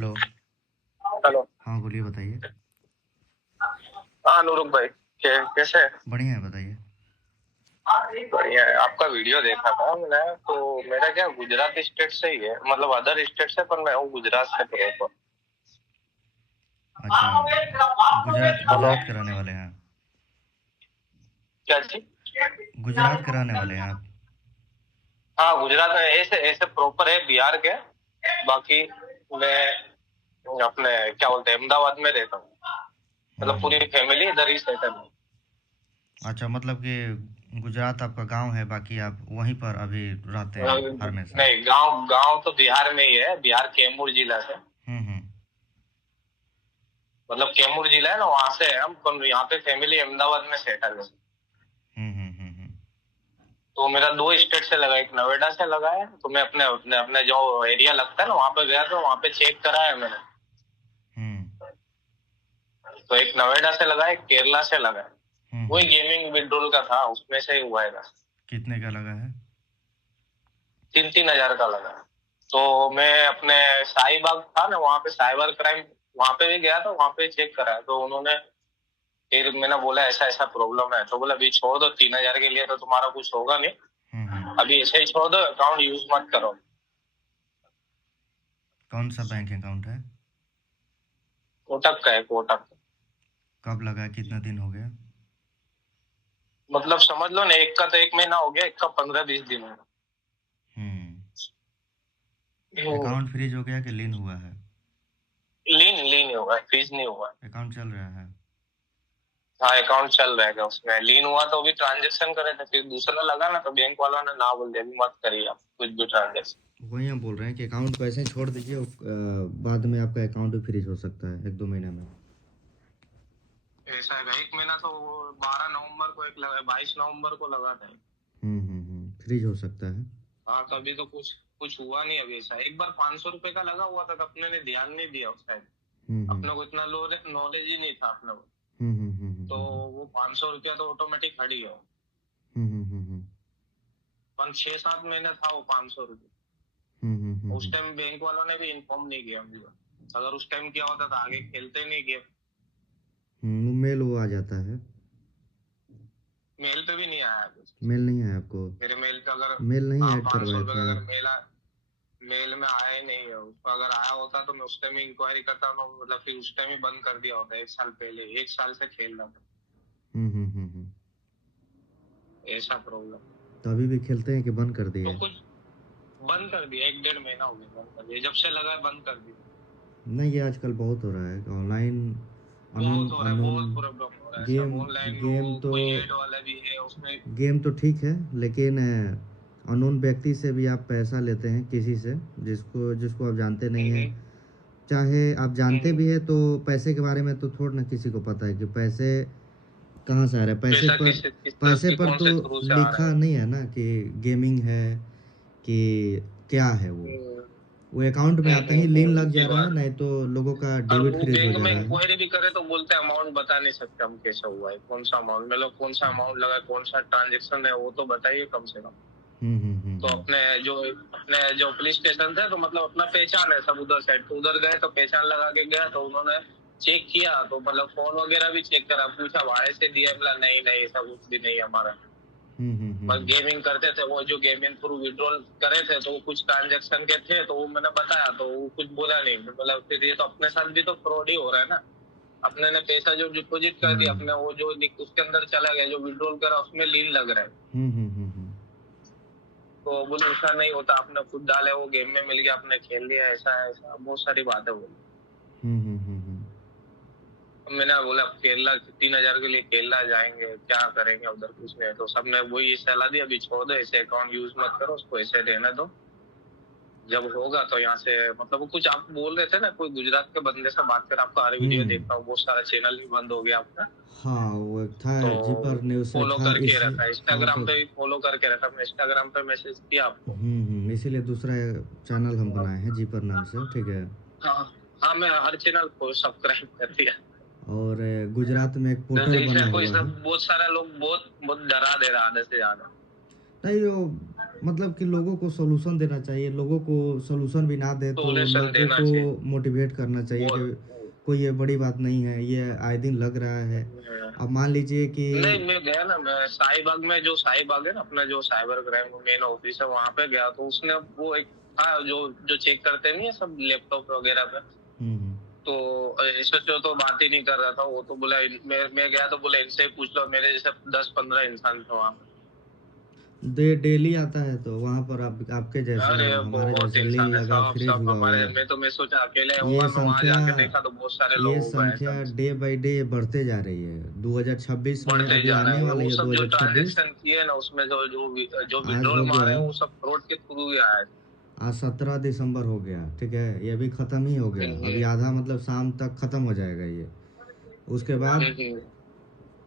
Hello. Hello. हाँ बोलिए, बताइए। हाँ नूरुख भाई, कैसे है? बढ़िया है, बताइए। बढ़िया है। आपका वीडियो देखा था मैंने, तो मेरा क्या गुजरात स्टेट से ही है, मतलब अदर स्टेट से, पर मैं हूँ गुजरात से प्रॉपर। अच्छा, गुजरात हेलो। गुजरात के रहने वाले हैं आप? क्या चीज? गुजरात के रहने वाले हैं आप? हाँ गुजरात में ऐसे ऐसे प्रॉपर है, बिहार के। बाकी मैं अपने क्या बोलते हैं, अहमदाबाद में रहता हूँ। मतलब पूरी हम्म। फैमिली इधर ही सेटल है। अच्छा, मतलब कि गुजरात आपका गांव है, बाकी आप वहीं पर अभी रहते हैं हमेशा? नहीं, गांव गांव तो बिहार में ही है, बिहार कैमूर जिला से। हम्म। मतलब कैमूर जिला है ना, वहां से है हम, पर यहाँ पे फैमिली अहमदाबाद में सेटल है। हम्म। तो मेरा दो स्टेट से लगा, एक नोएडा से लगा है। तो मैं अपने अपने अपने जो एरिया लगता है ना, वहां पे गया, तो वहां पे चेक करा है मैंने। हम्म। तो एक नोएडा से लगा है, एक केरला से लगा है। वही हम्म। गेमिंग विड्रोल का था, उसमें से ही हुआ है बस। कितने का लगा है? 3-3 हजार का लगा है। तो मैं अपने शाहीबाग था ना, वहां पे साइबर क्राइम, वहां पे भी गया था, वहां पे चेक करा है। तो उन्होंने, फिर मैंने बोला ऐसा ऐसा प्रॉब्लम है, तो बोला अभी छोड़ दो, 3 हजार के लिए तो तुम्हारा कुछ होगा नहीं, हम्म। अभी ऐसे ही छोड़ दो, अकाउंट यूज मत करो। कौन सा बैंक अकाउंट है? कोटक का है, कोटक। कब लगा है, कितना दिन हो गया? मतलब समझ लो ना, एक का तो 1 महीना हो गया, एक का 15-20 दिन हो हम्म। गया। अकाउंट फ्रीज हो गया कि लीन हुआ है? लीन लीन नहीं हुआ, फीस नहीं हुआ। अकाउंट चल रहा है? हाँ अकाउंट चल रहेगा, उसमें लीन हुआ तो भी ट्रांजेक्शन करे थे, फिर दूसरा लगा ना, तो बैंक वालों ने ना बोल दिया अभी मत करिए आप कुछ भी ट्रांजेक्शन। वही हम बोल रहे हैं कि अकाउंट को ऐसे ही छोड़ दीजिए, बाद में आपका अकाउंट भी फ्रीज हो सकता है 1-2 महीने में। ऐसा है, 1 महीना तो 12 नवंबर को एक लगा, 22 नवंबर को लगा था। फ्रीज हो सकता है। हाँ तभी तो कुछ कुछ हुआ नहीं अभी। ऐसा एक बार 500 रुपए का लगा हुआ था, तो अपने ने ध्यान नहीं दिया उस टाइम। हम्म। अपने को इतना नॉलेज ही नहीं था अपने को। तो वो 500 रुपया तो ऑटोमेटिक हट गया। हम्म। 6-7 महीने था वो 500 रुपये। उस टाइम बैंक वालों ने भी इन्फॉर्म नहीं किया मुझे। अगर उस टाइम किया होता तो आगे खेलते नहीं गेम। मेल वो आ जाता है। मेल पे भी नहीं आया कुछ। मेल नहीं है आपको? मेरे मेल पे अगर, मेल नहीं हाँ ऐड 500 करवाए रुपये थे का अगर आप? मेल में आया ही नहीं है उसको। अगर आया होता तो मैं उस टाइम इंक्वायरी करता ना, मतलब फिर उस टाइम ही बंद कर दिया होता। 1 साल पहले, 1 साल से खेल रहा था। हम्म। ऐसा प्रॉब्लम। तो अभी भी खेलते हैं कि बंद कर तो दिए? कुछ बंद कर दिया, 1-1.5 महीना हो गया बंद कर दिया, जब से लगा है बंद कर दिया। नहीं, ये आजकल बहुत हो रहा है ऑनलाइन। अननोन बहुत हो रहा है, अननोन बहुत प्रॉब्लम हो रहा है सब गेम ऑनलाइन। गेम वो तो कोई एड वाला भी है उसमें। गेम तो ठीक है, लेकिन अननोन व्यक्ति से भी आप पैसा लेते हैं, किसी से जिसको जिसको आप जानते नहीं हैं। हम्म, चाहे आप जानते हम्म। भी हैं तो पैसे के बारे में तो थोड़ा ना किसी को पता है कि पैसे कहाँ से आ रहा है। पैसा किस तरफ पैसे की पर कौन तो से थ्रू से आ रहा लिखा है। नहीं है ना कि गेमिंग है कि क्या है वो। हम्म, वो अकाउंट में आता ही लीन लग ये जा रहा है, बात है। नहीं तो लोगों का और डेबिट वो फ्रीज हो बैंक जा में रहा है। इंक्वायरी भी करे तो बोलते हैं अमाउंट बता नहीं सकते हम, कैसा हुआ है, कौन सा अमाउंट, मतलब कौन सा अमाउंट लगा, कौन सा ट्रांजेक्शन है, वो तो बताइए कम से कम। तो हम्म। अपने जो पुलिस स्टेशन थे, तो मतलब अपना पहचान है सब उधर साइड, तो उधर गए तो पहचान लगा के गया, तो उन्होंने चेक किया, तो मतलब फोन वगैरह भी चेक करा, पूछा भाड़े से दिया, बोला नहीं नहीं ऐसा कुछ भी नहीं है हमारा। बस हम्म। गेमिंग करते थे, वो जो गेमिंग थ्रू विड्रॉल करे थे, तो वो कुछ ट्रांजेक्शन के थे, तो वो मैंने बताया, तो वो कुछ बोला नहीं। मतलब फिर ये तो अपने साथ भी तो फ्रॉड ही हो रहा है ना। अपने ने पैसा जो डिपॉजिट कर दिया, अपने वो जो उसके अंदर चला गया, जो विड्रॉल करा उसमें लीन लग रहा है। हम्म। तो बोले ऐसा नहीं होता, आपने खुद डाले, वो गेम में मिल गया, आपने खेल लिया, ऐसा ऐसा बहुत सारी बातें बोली। हम्म। अब मैंने बोला अब केरला 3 हजार के लिए केरला जाएंगे, क्या करेंगे उधर, कुछ नहीं। तो सबने वही सलाह दी, अभी छोड़ दो, ऐसे अकाउंट यूज मत करो, उसको ऐसे रहने दो, जब होगा तो यहाँ से, मतलब वो कुछ आप बोल रहे थे ना, कोई गुजरात के बंदे से बात कर, आपका हर वीडियो हम्म। देखता हूँ, बहुत सारा चैनल भी बंद हो गया आपका। हाँ, वो एक था, तो जीपर न्यूज़ से फॉलो था करके इस। रखा, हाँ इंस्टाग्राम तो पे भी फॉलो करके रखा, मैं इंस्टाग्राम पे मैसेज किया आपको। इसीलिए दूसरा चैनल हम बनाए हैं जीपर नाम से, ठीक है। हाँ हाँ, मैं हर चैनल को सब्सक्राइब कर दिया। और गुजरात में एक तो पोर्टल जैसे बना कोई हुआ है। सब बहुत सारा लोग बहुत बहुत डरा दे रहा आधे से ज्यादा। नहीं, वो मतलब कि लोगों को सॉल्यूशन देना चाहिए, लोगों को सॉल्यूशन भी ना दे तो सोल्यूशन लोगों देना को चाहिए। मोटिवेट करना चाहिए वो कि कोई ये बड़ी बात नहीं है, ये आए दिन लग रहा है। अब मान लीजिए कि नहीं, मैं गया ना, मैं शाहीबाग में, जो शाहीबाग है ना अपना, जो साइबर क्राइम मेन ऑफिस है, वहां पे गया तो उसने वो एक था जो जो चेक करते नहीं है सब लैपटॉप वगैरह पे। हम्म, तो एसएचओ तो बात ही नहीं कर रहा था, वो तो बोला, मैं गया तो बोला इनसे ही पूछ लो, मेरे जैसे 10-15 इंसान थे वहां पे। डेली आता है तो वहां पर आपके जैसा, अरे हमारे बहुत जैसा लीन इंसान है, लगा सब फ्रीज सब हुआ हमारे, होगा। मैं सोचा अकेले ये होऊंगा, मैं वहां संख्या जाके देखा तो बहुत सारे ये लोगों का है संख्या सब। डे बाय डे बढ़ते जा रही है। 2026 में बढ़ते अभी जा रहा आने है, वाली वो है सब जो 2026। ट्रांजेक्शन किए ना उसमें जो आज विड्रॉल हो गया, मारे हैं वो सब फ्रॉड के थ्रू ही आया है। आज 17 दिसंबर हो गया, ठीक है, ये भी ख़त्म ही हो गया, अभी हम्म, आधा मतलब शाम तक ख़त्म हो जाएगा ये। उसके बाद हम्म,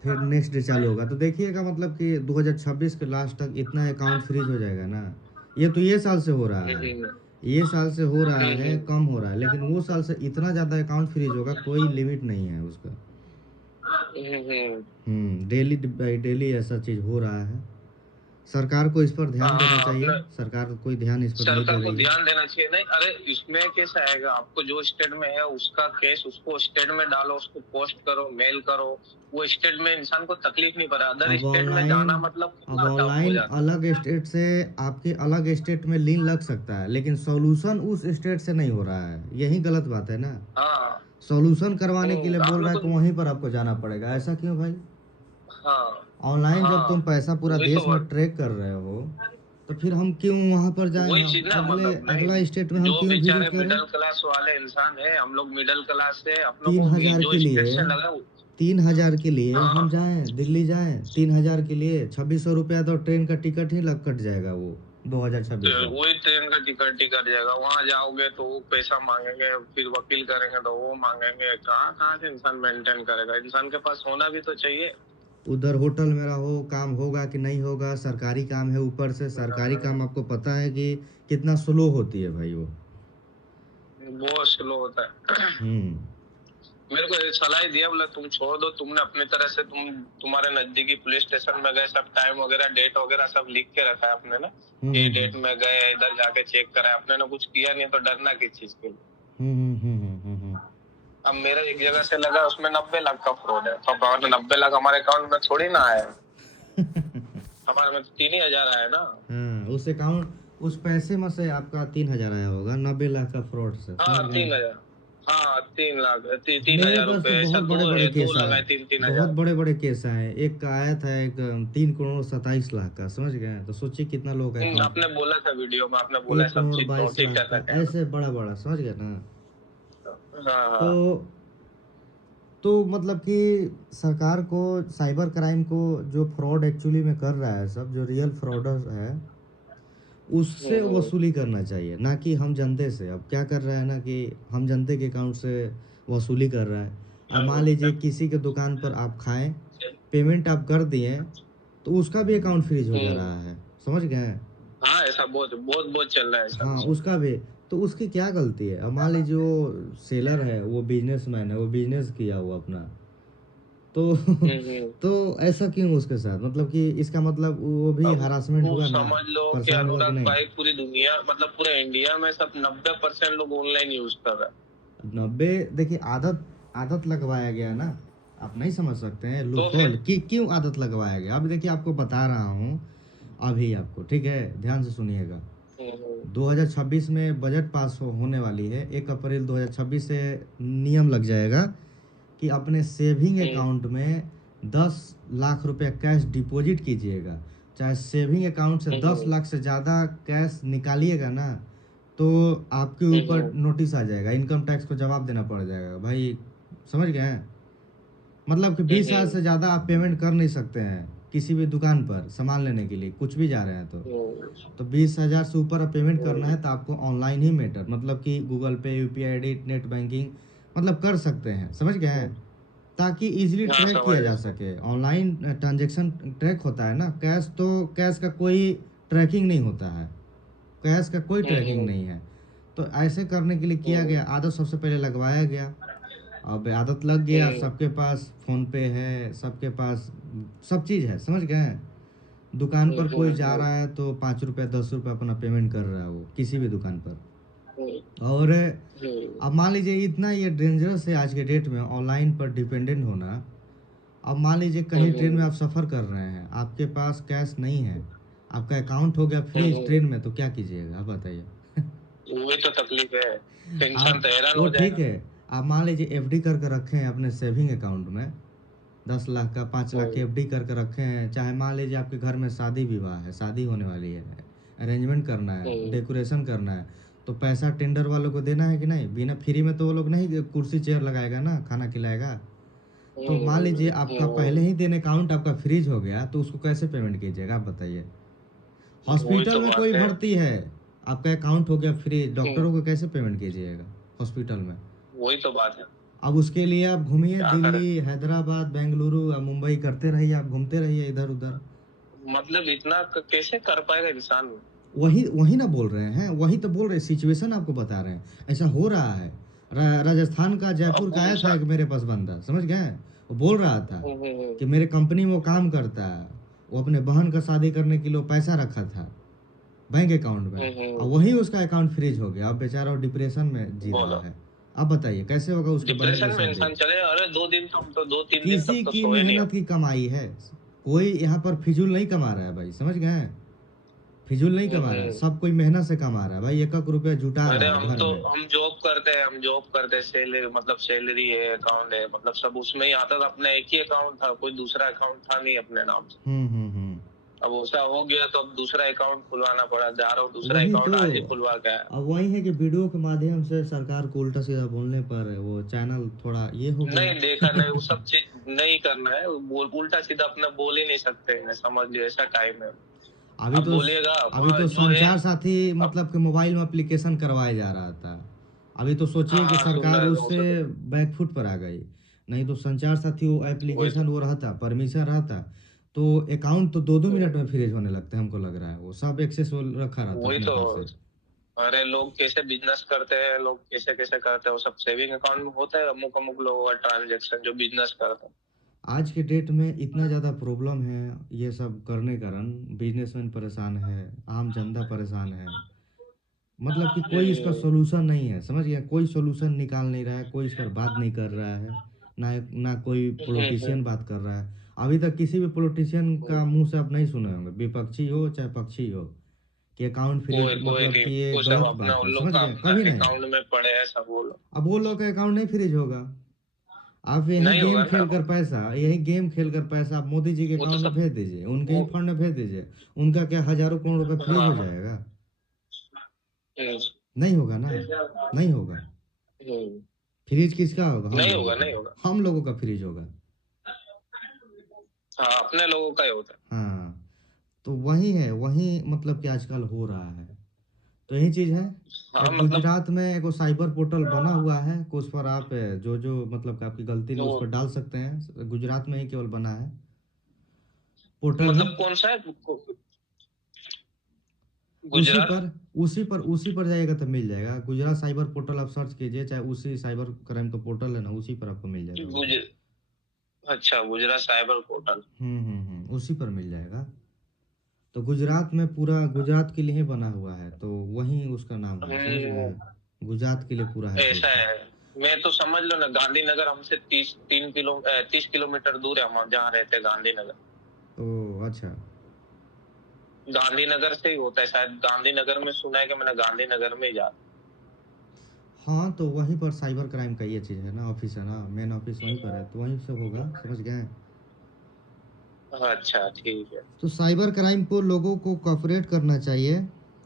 फिर नेक्स्ट डे चालू होगा, तो देखिएगा मतलब कि 2026 के लास्ट तक इतना अकाउंट फ्रीज हो जाएगा ना। ये तो ये साल से हो रहा है, हम्म, ये साल से हो रहा है, हम्म, कम हो रहा है, लेकिन वो साल से इतना ज़्यादा अकाउंट फ्रीज होगा, कोई लिमिट नहीं है उसका। हम्म। डेली बाई डेली ऐसा चीज़ हो रहा है। सरकार को इस पर ध्यान देना हाँ, चाहिए, अपने सरकार कोई ध्यान इस पर नहीं दे सरकार को रही है। ध्यान देना चाहिए। नहीं, अरे इसमें कैसा आएगा, आपको जो स्टेट में है उसका केस उसको स्टेट में डालो, उसको पोस्ट करो, मेल करो। वो स्टेट में इंसान को तकलीफ नहीं पड़ा, अदर अब स्टेट में ऑनलाइन जाना मतलब अब कितना टफ हो ऑनलाइन जाता है। अलग स्टेट से आपके अलग स्टेट में लिंक लग सकता है, लेकिन सॉल्यूशन उस स्टेट से नहीं हो रहा है, यही गलत बात है ना। हाँ। सॉल्यूशन करवाने के लिए बोल आप रहा लोग है कि को। वहीं पर आपको जाना पड़ेगा, ऐसा क्यों भाई? हाँ, ऑनलाइन जब तुम हाँ, पैसा पूरा वही देश तो में ट्रैक कर रहे हो, तो फिर हम क्यों वहां पर जाएं? वही हम चीज ना, अगले मतलब नहीं, अगला स्टेट में हम जो क्यों बेचारे विजिट करें? मिडिल क्लास वाले इंसान है, हम लोग मिडिल क्लास है, अपनों तीन को हजार के जो स्टेट लिए से लगा 3,000 के लिए हम हाँ, जाएं, दिल्ली जाएं, 3,000 के लिए 2600 रुपया तो ट्रेन का टिकट ही लग कट जाएगा वो, तो 2026 में। वही ट्रेन का टिकट ही कट जाएगा, वहां जाओगे तो वो पैसा मांगेंगे, फिर वकील करेंगे तो वो मांगेंगे, कहाँ कहाँ से इंसान मेंटेन करेगा, इंसान के पास होना भी तो चाहिए। उधर होटल में रहो, काम होगा कि नहीं होगा, सरकारी काम है, ऊपर से सरकारी काम आपको पता है कि कितना स्लो होती है भाई वो। बहुत स्लो होता है। हम्म, मेरे को सलाह ही दिया, बोला तुम छोड़ दो, तुमने अपनी तरह से तुम्हारे नजदीकी पुलिस स्टेशन में गए, सब टाइम वगैरह डेट वगैरह सब लिख के रखा है अपने ना, हम्म, ये हम्म, डेट में गए, इधर जाके चेक करा है, अपने ने कुछ किया नहीं है, तो डरना किस चीज के लिए। हम्म, हम्म, हम्म, हम्म, अब मेरा एक जगह से लगा, उसमें 90 लाख का फ्रॉड है, तो अब 90 लाख हमारे अकाउंट में थोड़ी ना आया है, हमारे में तो 3 ही हजार आया ना। हाँ, उस अकाउंट उस पैसे में से आपका 3,000 आया होगा, 90 लाख का फ्रॉड से, समझ हाँ, गए? 3 हजार। हाँ, 3 लाख, 3 हजार मेरे पास तो रुपए, ऐसा बहुत बड़े दो बड़े है, दो केस आए, लगाए, 3-3 हजार। बहुत बड़े बड़े केस आए। एक का आया था, एक 3,27,00,000 का, समझ गए? तो सोचिए कितना लोग का अकाउंट, आपने बोला था वीडियो में, आपने बोला है एक सब करोड़ चीज बाईस नोटिस लाख कर का रखे हैं। ऐसे बड़ा बड़ा, समझ गए ना? हाँ, तो हाँ। मतलब कि सरकार को साइबर क्राइम को, जो फ्रॉड एक्चुअली में कर रहा है सब, जो रियल फ्रॉडर है, उससे हम्म, वसूली करना चाहिए, ना कि हम जनते से। अब क्या कर रहा है ना कि हम जनते के अकाउंट से वसूली कर रहा है। अब मान लीजिए किसी के दुकान पर आप खाएं, पेमेंट आप कर दिए, तो उसका भी अकाउंट फ्रीज हो जा हम्म। रहा है, समझ गए? हाँ, ऐसा बहुत बहुत बहुत चल रहा है ऐसा हाँ, भी। उसका भी। तो उसकी क्या गलती है? अब मान लीजिए वो सेलर है, वो बिजनेसमैन है, वो बिजनेस किया हुआ अपना, तो हम्म। तो ऐसा क्यों उसके साथ? मतलब कि इसका मतलब वो भी अब हरासमेंट वो हुआ ना, समझ लो कि परेशान हुआ कि अनुराग नहीं? भाई, पूरी दुनिया मतलब पूरे इंडिया में सब 90% लोग ऑनलाइन यूज कर रहे हैं। 90, देखिए आदत आदत लगवाया गया ना, आप नहीं समझ सकते हैं तो लूप होल फिर कि क्यों आदत लगवाया गया। अब देखिए आपको बता रहा हूँ अभी आपको, ठीक है, ध्यान से सुनिएगा। हम्म, 2026 में बजट पास होने वाली है, 1 अप्रैल 2026 से नियम लग जाएगा कि अपने सेविंग हम्म, अकाउंट में 10 लाख रुपया कैश डिपॉजिट कीजिएगा। चाहे सेविंग अकाउंट से हम्म, 10 लाख से ज़्यादा कैश निकालिएगा ना, तो आपके ऊपर हम्म, नोटिस आ जाएगा, इनकम टैक्स को जवाब देना पड़ जाएगा भाई, समझ गए हैं? मतलब कि 20 हज़ार हम्म, से ज़्यादा आप पेमेंट कर नहीं सकते हैं किसी भी दुकान पर सामान लेने के लिए, कुछ भी जा रहे हैं तो 20 हज़ार से ऊपर आप पेमेंट करना हम्म। है तो आपको ऑनलाइन ही मेटर, मतलब कि गूगल पे, यूपीआई आईडी, नेट बैंकिंग, मतलब कर सकते हैं, समझ गए हैं? ताकि इजीली हाँ, ट्रैक समझ किया जा गए। सके, ऑनलाइन ट्रांजैक्शन ट्रैक होता है ना। कैश तो कैश का कोई ट्रैकिंग नहीं होता है, कैश का कोई ट्रैकिंग हम्म, नहीं है। तो ऐसे करने के लिए किया हम्म, गया, आदत सबसे पहले लगवाया गया। अब आदत लग गया, हम्म, सबके पास फ़ोन पे है, सबके पास सब चीज़ है, समझ गए? दुकान पर कोई जा रहा है तो 5 रुपया 10 रुपया अपना पेमेंट कर रहा है वो किसी भी दुकान पर। और अब मान लीजिए इतना ये डेंजरस है आज के डेट में ऑनलाइन पर डिपेंडेंट होना। अब मान लीजिए कहीं ट्रेन में आप सफ़र कर रहे हैं, आपके पास कैश नहीं है, आपका अकाउंट हो गया फ्रीज ट्रेन में, तो क्या कीजिएगा आप बताइए? वही तो तकलीफ है, तो इंसान आप तो हैरान वो हो ठीक जाएगा। है, आप मान लीजिए एफडी करके रखे हैं अपने सेविंग अकाउंट में, 10 लाख का 5 लाख की एफडी करके रखे हैं। चाहे मान लीजिए आपके घर में शादी विवाह है, शादी होने वाली है, अरेंजमेंट करना है, डेकोरेशन करना है, तो पैसा टेंडर वालों को देना है कि नहीं? बिना फ्री में तो वो लोग नहीं कुर्सी चेयर लगाएगा ना, खाना खिलाएगा। तो मान लीजिए आपका पहले ही दिन अकाउंट आपका फ्रीज हो गया, तो उसको कैसे पेमेंट कीजिएगा आप बताइए? वही हॉस्पिटल तो में कोई बात है। भर्ती है, आपका अकाउंट हो गया फ्रीज, डॉक्टरों को कैसे पेमेंट कीजिएगा हॉस्पिटल में? वही तो बात है, अब उसके लिए आप घूमिए क्या करें। दिल्ली, हैदराबाद, बेंगलुरु या मुंबई, करते रहिए, आप घूमते रहिए इधर-उधर। मतलब इतना कैसे कर पाएगा इंसान। वही वही ना बोल रहे हैं, वही तो बोल रहे हैं, सिचुएशन आपको बता रहे हैं, ऐसा हो रहा है। राजस्थान का, अब जयपुर का वो आया था एक मेरे पास बंदा, समझ गए? वो बोल रहा था कि मेरे कंपनी में वो काम करता है, वो अपने बहन का शादी करने के लिए वो पैसा रखा था बैंक अकाउंट में, और वही उसका अकाउंट फ्रीज हो गया। अब बेचारा वो डिप्रेशन में जी रहा बोलो, है। अब बताइए कैसे होगा उसके बहन डिप्रेशन का में शादी? इंसान चले, अरे 2 दिन तो हम तो 2-3 दिन तक किसी तो की सोए नहीं मेहनत हम। की कमाई है, कोई यहाँ पर फिजूल नहीं कमा रहा है भाई, समझ गए? फिजूल नहीं कमा रहा है, सब कोई मेहनत से कमा रहा है भाई, एक एक रुपया जुटा अरे रहा है घर में। हम जॉब करते हैं, सैलरी मतलब सैलरी है, अकाउंट है, मतलब सब उसमें ही आता था। अपना एक ही अकाउंट था, कोई दूसरा अकाउंट था नहीं अपने नाम से। हम्म। अब ऐसा हो गया तो अब दूसरा अकाउंट खुलवाना पड़ा, जा रहा हूँ दूसरा वही तो, अकाउंट आज ही खुलवा के आया। अब वही है कि वीडियो के माध्यम से सरकार को उल्टा सीधा बोलने पर वो चैनल थोड़ा ये हो नहीं गया। देखा, नहीं वो सब चीज नहीं करना है, उल्टा सीधा अपना बोल ही नहीं सकते हैं, समझ लियो ऐसा टाइम है। अभी अब तो बोलिएगा अभी तो जो है। संचार साथी अब मतलब कि मोबाइल में एप्लीकेशन करवाया जा रहा था। अभी तो हाँ सोचिए कि हाँ, सुन सरकार रहे हो उससे सके। बैकफुट पर आ गई। नहीं तो संचार साथी वो वही तो। एप्लीकेशन वो रहता, परमिशन रहता, तो अकाउंट तो 2-2 मिनट में फ्रीज होने लगते हैं, हमको लग रहा है वो सब एक्सेस रखा रहता वही अपने तो। पास से। अरे लोग कैसे बिजनेस करते हैं, लोग कैसे कैसे करते हैं, वो सब सेविंग अकाउंट में होता है, अमुक अमुक लोगों का ट्रांजेक्शन जो बिजनेस करते हैं। आज के डेट में इतना ज़्यादा प्रॉब्लम है ये सब करने के कारण, बिजनेसमैन परेशान है, आम जनता परेशान है। मतलब कि कोई इसका सॉल्यूशन नहीं है, समझ गया? कोई सॉल्यूशन निकाल नहीं रहा है, कोई इस पर बात नहीं कर रहा है, ना ना कोई हम्म, पॉलिटिशियन बात कर रहा है। अभी तक किसी भी पॉलिटिशियन का मुंह से आप नहीं सुने होंगे, विपक्षी हो चाहे पक्षी हो, कि अकाउंट फ्रीज कोई कोई मतलब नहीं, कि ये वो सब गलत अपना बात उन है, लोग समझ का गए? अपना कभी नहीं। अकाउंट में पड़े हैं सब वो लोग। अब वो लोग का अकाउंट नहीं फ्रीज होगा। आप यही नहीं गेम होगा ना। खेल कर पैसा, यही गेम खेल कर पैसा आप मोदी जी के वो तो अकाउंट में सब भेज दीजिए, उनके ही वो फंड में भेज दीजिए, उनका क्या हजारों करोड़ रुपए फ्रीज हो हाँ। जाएगा? हम्म, नहीं होगा ना, नहीं होगा। हम्म, फ्रीज किसका होगा? हम नहीं लोगों होगा, का, नहीं होगा। हम लोगों का फ्रीज होगा। हाँ, अपने लोगों का ही होता हाँ, तो वही है, वही मतलब कि आजकल हो रहा है। तो यही चीज़ है। है। हाँ एक मतलब गुजरात में एक साइबर पोर्टल बना हुआ है कि उस पर आप जो जो मतलब कि आपकी गलती है वो उस पर डाल सकते हैं, गुजरात में ही केवल बना है, पोर्टल है। मतलब कौन सा है उसी गुजरात। पर उसी पर जाइएगा तो मिल जाएगा, गुजरात साइबर पोर्टल आप सर्च कीजिए, चाहे उसी साइबर क्राइम का पोर्टल है ना, उसी पर आपको मिल जाएगा वो गुज भी। अच्छा, गुजरात साइबर पोर्टल। उसी पर मिल जाएगा। तो गुजरात में पूरा गुजरात के लिए ही बना हुआ है, तो वही उसका नाम है, समझ गए? हम्म, गुजरात के लिए पूरा है ऐसा सोर्स। है। मैं तो समझ लो ना, गांधीनगर हमसे 30 किलोमीटर दूर है, हम जहाँ रहते हैं गांधीनगर। ओह अच्छा। गांधीनगर से ही होता है शायद, गांधीनगर में सुना है कि मैंने गांधीनगर में ही जा। हाँ, तो वहीं पर साइबर क्राइम का ये चीज़ है ना, ऑफिस है ना, मेन ऑफिस वहीं पर है, तो वहीं से होगा, समझ गए? अच्छा ठीक है। तो साइबर क्राइम को लोगों को कॉपरेट करना चाहिए।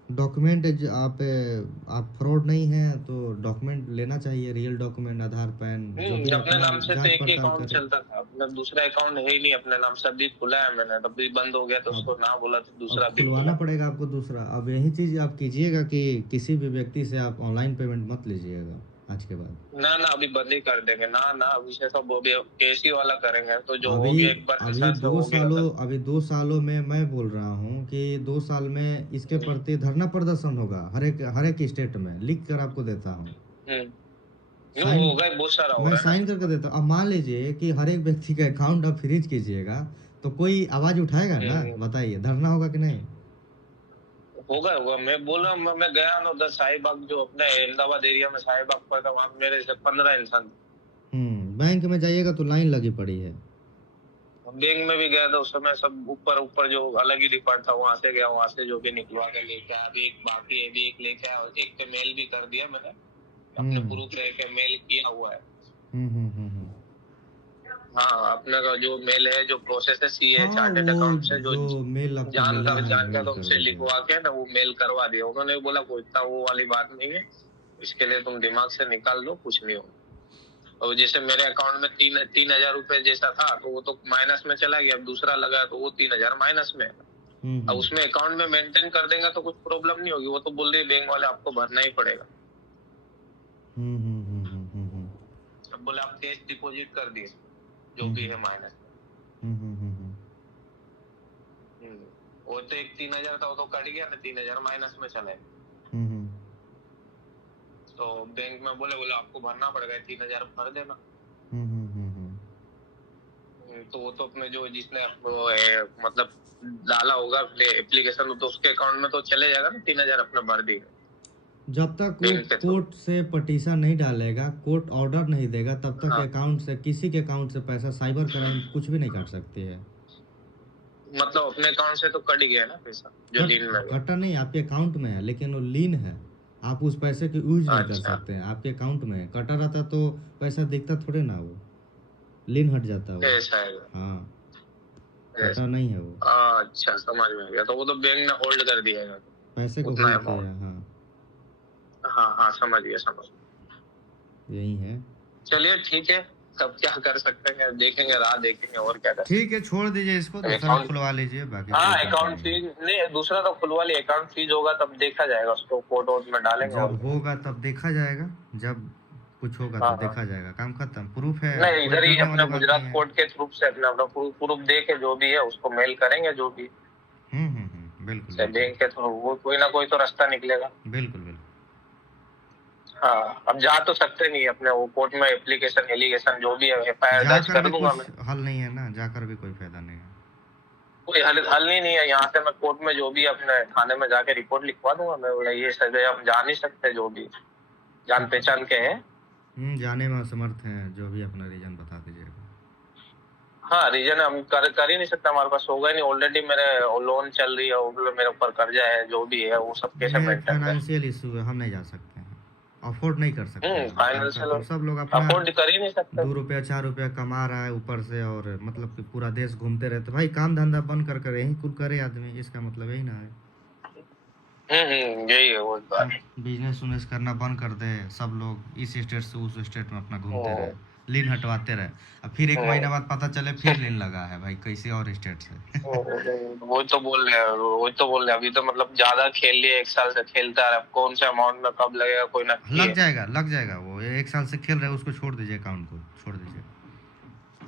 डॉक्यूमेंट आप फ्रॉड नहीं हैं तो डॉक्यूमेंट लेना चाहिए, रियल डॉक्यूमेंट, आधार, पैन, जो भी अपने अपना नाम से तो जांच एक ही पड़ताल अकाउंट करें। चलता था, अपना दूसरा अकाउंट है ही नहीं अपने नाम से। अभी खुला है मैंने, तब भी बंद हो गया तो अब उसको ना बोला तो अब दूसरा भी खुलवाना खुला। पड़ेगा आपको दूसरा। अब यही चीज़ आप कीजिएगा कि किसी भी व्यक्ति से आप ऑनलाइन पेमेंट मत लीजिएगा आज के बाद। ना ना, अभी बंद ही कर देंगे ना ना, अभी से सब वो भी केसी वाला करेंगे, तो जो हो अभी गया एक बार के अभी साथ दो हो गया सालों था। अभी 2 सालों में मैं बोल रहा हूँ कि 2 साल में इसके हम्म, प्रति धरना प्रदर्शन होगा, हर एक स्टेट में लिख कर आपको देता हूँ। यूं साइन होगा, बहुत सारा हो मैं रहा है ना। साइन करके देता हूँ। अब मान लीजिए कि हर एक व्यक्ति का अकाउंट आप फ्रीज कीजिएगा, तो कोई आवाज उठाएगा ना, बताइए, धरना होगा कि नहीं? होगा होगा, मैं बोल रहा हूँ, मैं गया ना उधर शाहीबाग, जो अपने अहमदाबाद एरिया में शाहीबाग पर था, वहाँ मेरे से 15 इंसान थे। बैंक में जाइएगा तो लाइन लगी पड़ी है। बैंक में भी गया था उस समय, सब ऊपर ऊपर जो अलग ही डिपार्ट था, वहां से गया, वहां से जो भी निकलवा के लेके आया। अभी एक बाकी है, भी एक लेके आया, एक पे मेल भी कर दिया मैंने, अपने हम्म प्रूफ रह के मेल किया हुआ है। हम्म हम्म हम्म हम्म। हाँ, अपने का जो मेल है, जो प्रोसेस है, सीए हाँ, चार्टेड वो अकाउंट से, जो जो मेल आपको मिला जानकर है जानकर मेल कर तुमसे दीजिए। लिखवा के ना वो मेल करवा दिया। उन्होंने बोला कोई इतना वो वाली बात नहीं है, इसके लिए तुम दिमाग से निकाल दो, कुछ नहीं होगा। और जैसे मेरे अकाउंट में 3,000 रुपए जैसा था, तो वो तो माइनस में चला गया। अब दूसरा लगा तो वो 3,000 माइनस में है। अब हम्म उसमें अकाउंट में मेंटेन कर देगा तो कुछ प्रॉब्लम नहीं होगी। वो तो बोल रही बैंक वाले आपको भरना ही पड़ेगा। हम्म। अब बोले आप कैश डिपॉजिट कर दिए, जो हम्म भी हम्म है माइनस में। हम्म। वो तो एक 3,000 था, वो तो कट गया ना, 3,000 माइनस में चले। हम्म तो बैंक में बोले बोले आपको भरना पड़ेगा, 3,000 भर देना। हम्म। तो वो तो अपने जो जिसने मतलब डाला होगा एप्लीकेशन, तो उसके अकाउंट में तो चले जाएगा ना, 3,000 अपने भर दिए जब तक वो बैंक के थ्रू। कोर्ट से पटिशन नहीं डालेगा, कोर्ट ऑर्डर नहीं देगा, तब तक हाँ, अकाउंट से, किसी के अकाउंट से पैसा साइबर क्राइम कुछ भी नहीं काट सकती है। मतलब अपने अकाउंट से तो कट गया ना पैसा, जो कट लीन में गया। कटा नहीं, आपके अकाउंट में है, लेकिन वो लीन है। आप उस पैसे को यूज नहीं कर अच्छा, सकते हैं, आपके अकाउंट में है। कटा रहता तो पैसा दिखता थोड़े ना, वो लीन हट जाता वो। ऐसा है। हाँ, कटा ऐसा, नहीं है वो, अच्छा समझ में गया। तो वो तो बैंक ने होल्ड कर दिया है पैसे को उतना होल्ड किया। अमाउंट। हाँ, हाँ हाँ, समझ गया समझ गया। यही है। चलिए ठीक है, तब क्या कर सकते हैं, देखेंगे, राह देखेंगे, और क्या कर ठीक है, सकते छोड़ दीजिए इसको, हैं। दूसरा अकाउंट, खुलवा लीजिए, बाकी हाँ कोई बात अकाउंट नहीं है। फीस नहीं, दूसरा तो खुलवा लिया। अकाउंट फीस होगा तब देखा जाएगा, उसको कोर्ट वोर्ट में डालेंगे, और जब क्या। होगा तब देखा जाएगा, जब कुछ होगा हाँ तो हाँ, देखा जाएगा, काम खत्म, प्रूफ है, नहीं कोई इधर ही डरने अपने वाली बात नहीं गुजरात है। कोर्ट के थ्रू से अपना अपना प्रूफ दे के जो भी है उसको मेल करेंगे, जो भी बिल्कुल से बिल्कुल। बैंक के थ्रू, वो कोई ना कोई तो रास्ता निकलेगा। बिल्कुल बिल्कुल। हाँ, अब जा तो सकते नहीं अपने, वो कोर्ट में एप्लीकेशन एलिगेशन जो भी है, एफआईआर दर्ज जाकर कर भी दूंगा मैं। कुछ हल नहीं है ना, जाकर भी कोई फायदा नहीं है। कोई हल नहीं है यहाँ से। मैं कोर्ट में जो भी अपने थाने में जाके रिपोर्ट लिखवा दूंगा मैं, बोला ये सजा हम जा नहीं सकते, जो भी जान पहचान के है। जाने में असमर्थ हैं, जो भी अपना रीजन बता दीजिएगा। हाँ, रीजन हम कर ही नहीं सकते, हमारे पास होगा ही नहीं। ऑलरेडी मेरे लोन चल रही है, मतलब मेरे ऊपर कर्जा है, जो भी है वो सब कैसे ये मेंटेन करें। फाइनेंशियल इशू है, हम नहीं जा सकते हैं, अफोर्ड नहीं कर सकते हैं, काम फाइनेंशियल खत्म। सब लोग अपना अफोर्ड कर ही नहीं सकते। 2 रुपया 4 रुपया कमा रहा है ऊपर से, और मतलब कि पूरा देश घूमते रहते। भाई काम धंधा बंद कर कर यहीं कुल करे आदमी, इसका मतलब यही ना है। यही है वो बात। बिजनेस उजनेस करना बंद कर दे, सब लोग इस स्टेट से उस स्टेट में अपना घूमते हम्म, रहे, लीन हटवाते रहे। अब फिर एक हम्म, महीना बाद पता चले फिर लीन लगा है, भाई कैसे और स्टेट से। वही तो बोल रहे हैं। अभी तो मतलब ज्यादा खेल लिए, एक साल से खेलता है, अब कौन से अमाउंट में कब लगेगा कोई नक्की लग है। जाएगा लग जाएगा, वो 1 साल से खेल रहे हैं, उसको छोड़ दीजिए, अकाउंट को छोड़ दीजिए।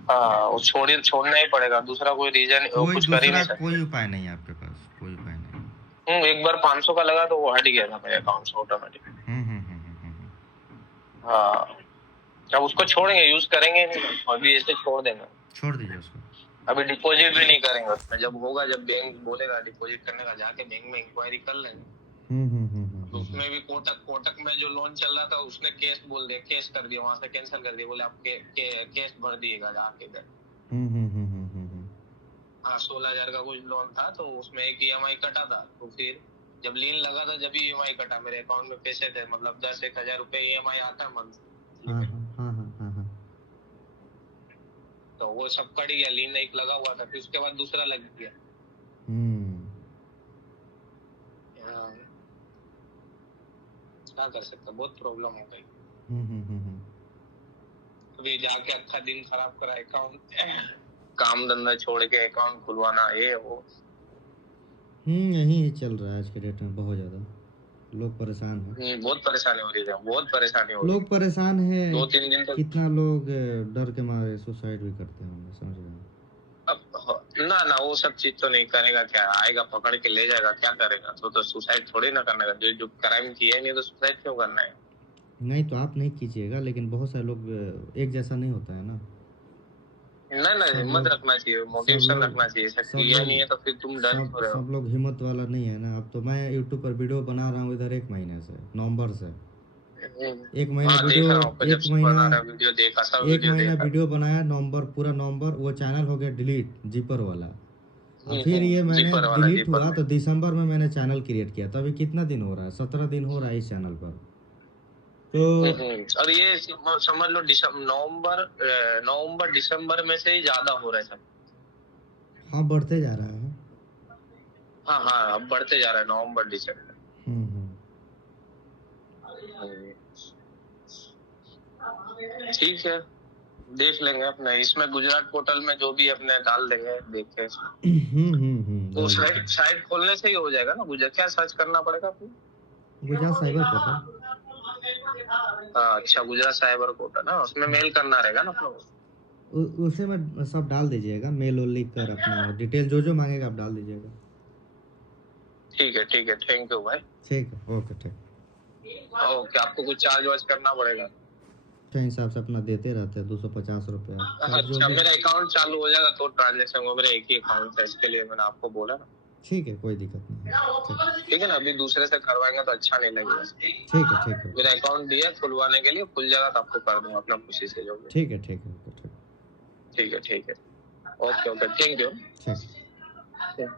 हाँ, वो छोड़ना ही पड़ेगा, दूसरा कोई रीजन कोई कुछ कर ही दूसरा नहीं सकते। कोई उपाय नहीं है आपके पास, कोई उपाय नहीं। एक बार 500 का लगा तो वो हट गया था मेरे अकाउंट से ऑटोमेटिक। हम्म। हाँ, अब उसको छोड़ेंगे, यूज करेंगे ही नहीं, अभी ऐसे छोड़ देंगे। छोड़ दीजिए उसको। अभी डिपॉजिट भी नहीं करेंगे उसमें। जब होगा, जब बैंक बोलेगा डिपॉजिट करने का, जाके बैंक में इंक्वायरी कर लेंगे। तो उसमें भी कोटक कोटक में जो लोन चल रहा था, उसने केस बोल दिया, केस कर दिया, वहां से कैंसिल कर दिया। बोले आप केस भर दिएगा जाके इधर। हाँ, 16,000 का कुछ लोन था, तो उसमें एक ईएमआई कटा था। तो फिर जब लीन लगा था, जब ईएमआई कटा, मेरे अकाउंट में पैसे थे, मतलब 10-1 हजार रुपए ईएमआई आता है मंथली में। हाँ। तो वो सब कट गया, लीन एक लगा हुआ था, फिर उसके बाद दूसरा लग गया। हाँ, क्या कर सकते, बहुत प्रॉब्लम हो गई। अभी जाके अच्छा दिन खराब करा, अकाउंट काम धंधा छोड़ के अकाउंट खुलवाना, ये वो। यही चल रहा है आज के डेट में, बहुत ज़्यादा लोग परेशान हैं। बहुत परेशानी हो रही है, बहुत परेशानी हो रही लोग है। परेशान हैं। 2-3 दिन तक कितना लोग डर के मारे सुसाइड भी करते होंगे, समझ रहे हैं। अब ना ना, वो सब चीज तो नहीं करेगा, क्या आएगा पकड़ के ले जाएगा, क्या करेगा। तो सुसाइड थोड़ी ना करने का, जो क्राइम किया ही नहीं तो सुसाइड क्यों करना है। नहीं तो आप नहीं कीजिएगा, लेकिन बहुत सारे लोग एक जैसा नहीं होता है ना। नहीं नहीं, सब हिम्मत लोग रखना चाहिए, सब मोटिवेशन लोग रखना चाहिए। ऐसा सब किया लोग नहीं है तो फिर तुम डर क्यों रहे हो? सब लोग हिम्मत वाला नहीं है ना। अब तो मैं यूट्यूब पर वीडियो बना रहा हूँ इधर 1 महीने से, नवंबर से। 1 महीना हाँ वीडियो देख रहा हूँ, जब एक से महीना बना रहा वीडियो देखा, सब 1 वीडियो महीना देखा। वीडियो बनाया, नवंबर पूरा नवंबर वो चैनल हो गया डिलीट, जीपर वाला। और फिर ये मैंने जीपर वाला, डिलीट जीपर हुआ में। तो दिसंबर में मैंने चैनल क्रिएट किया। तो अभी कितना दिन हो रहा है, 17 दिन हो रहा है इस चैनल पर। तो और ये समझ लो नवंबर दिसंबर में से ही ज्यादा हो रहा है सब। हाँ, बढ़ते जा रहा है। हाँ हाँ, अब बढ़ते जा रहा है नवंबर दिसंबर। हम्म। हम्म, ठीक है, देख लेंगे अपने इसमें गुजरात पोर्टल में जो भी अपने डाल देंगे, देख के। तो डाल देते साइट हैं। साइट खोलने से ही हो जाएगा ना? गुजरात क्या सर्च करना पड़ेगा अपने? Gujarat cyber portal. हाँ अच्छा, गुजरात साइबर पोर्टल ना, उसमें मेल करना रहेगा ना अपने को? उसे में सब डाल दीजिएगा, मेल और लिख कर अपना डिटेल जो जो मांगेगा आप डाल दीजिएगा। ठीक है, थैंक यू भाई। ठीक है, ओके, ठीक। ओके, आपको कुछ चार्ज वार्ज करना पड़ेगा? के हिसाब से अपना देते रहते हैं 250 रुपया, चाहे जो अच्छा, भी। मेरा अकाउंट चालू हो जाएगा तो ट्रांजेक्शन हो, मेरा एक ही अकाउंट है, इसके लिए मैंने आपको बोला ना। ठीक है, कोई दिक्कत नहीं है। ठीक। ठीक है ना, अभी दूसरे से करवाएंगे तो अच्छा नहीं लगेगा। ठीक है, ठीक है, मेरा अकाउंट दिया खुलवाने के लिए, खुल जाएगा तो आपको कर दूंगा अपना खुशी से जो भी। ठीक है, ठीक है, ओके, ठीक। ठीक है, ओके, थैंक यू। ठीक।